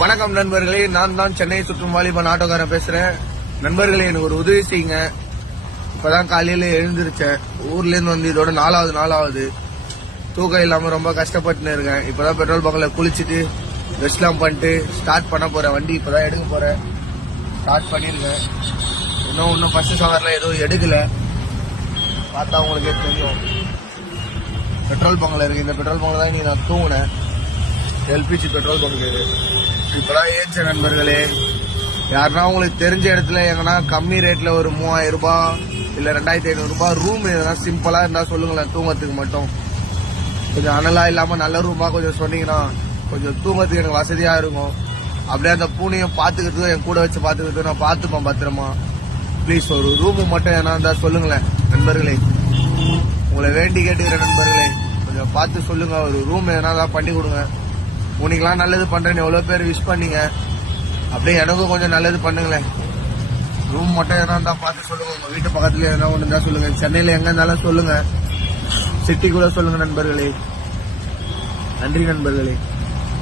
வணக்கம் நண்பர்களே, நான் தான் சென்னை சுற்றும் வாலிபன் ஆட்டோக்காரன் பேசுறேன். நண்பர்களே, எனக்கு ஒரு உதவி செய்யுங்க. இப்பதான் காலையில எழுந்திருச்சேன். ஊர்ல இருந்து வந்து இதோட நாலாவது தூக்கம் இல்லாம ரொம்ப கஷ்டப்பட்டு இருக்கேன். இப்பதான் பெட்ரோல் பங்க்ல குளிச்சுட்டு ரெஸ்ட்லாம் பண்ணிட்டு ஸ்டார்ட் பண்ண போறேன். வண்டி இப்பதான் எடுக்க போறேன். ஸ்டார்ட் பண்ணிருக்கேன். இன்னும் ஃபர்ஸ்ட் சவர்ல எதுவும் எடுக்கல. பார்த்தா உங்களுக்கே தெரியும். பெட்ரோல் பங்க்ல இருக்கு. இந்த பெட்ரோல் பங்க்ல தான் இன்னைக்கு நான் தூங்கினேன். எல்பிஜி பெட்ரோல் பங்க் இது. இப்பதான் ஏற்ற நண்பர்களே, யாருன்னா உங்களுக்கு தெரிஞ்ச இடத்துல எங்கன்னா கம்மி ரேட்ல ஒரு 3000 ரூபாய் இல்ல 2500 ரூபாய் ரூம் எதனா சிம்பிளா இருந்தா சொல்லுங்களேன். தூங்கத்துக்கு மட்டும் கொஞ்சம் அனலா இல்லாம நல்ல ரூமா கொஞ்சம் சொன்னீங்கன்னா கொஞ்சம் தூங்கத்துக்கு எனக்கு வசதியா இருக்கும். அப்படியே அந்த பூனையும் பாத்துக்கிறதுக்கும் என் கூட வச்சு பாத்துக்கிறதுக்கும் நான் பாத்துப்பேன் பத்திரமா. ப்ளீஸ் ஒரு ரூம் மட்டும் ஏன்னா இருந்தா சொல்லுங்களேன் நண்பர்களே. உங்களை வேண்டி கேட்டுக்கிறேன் நண்பர்களே, கொஞ்சம் பார்த்து சொல்லுங்க. ஒரு ரூம் எதனா தான் பண்ணி கொடுங்க. உனக்கெல்லாம் நல்லது பண்றேன்னு எவ்வளவு பேர் விஷ் பண்ணீங்க. அப்படியே எனக்கும் கொஞ்சம் நல்லது பண்ணுங்களேன். ரூம் மட்டும் எதனா தான் பார்த்து சொல்லுங்க. உங்க வீட்டு பக்கத்துல எதனா ஒன்று இருந்தா சொல்லுங்க. சென்னையில எங்க இருந்தாலும் சொல்லுங்க. சிட்டி கூட சொல்லுங்க நண்பர்களே. நன்றி நண்பர்களே.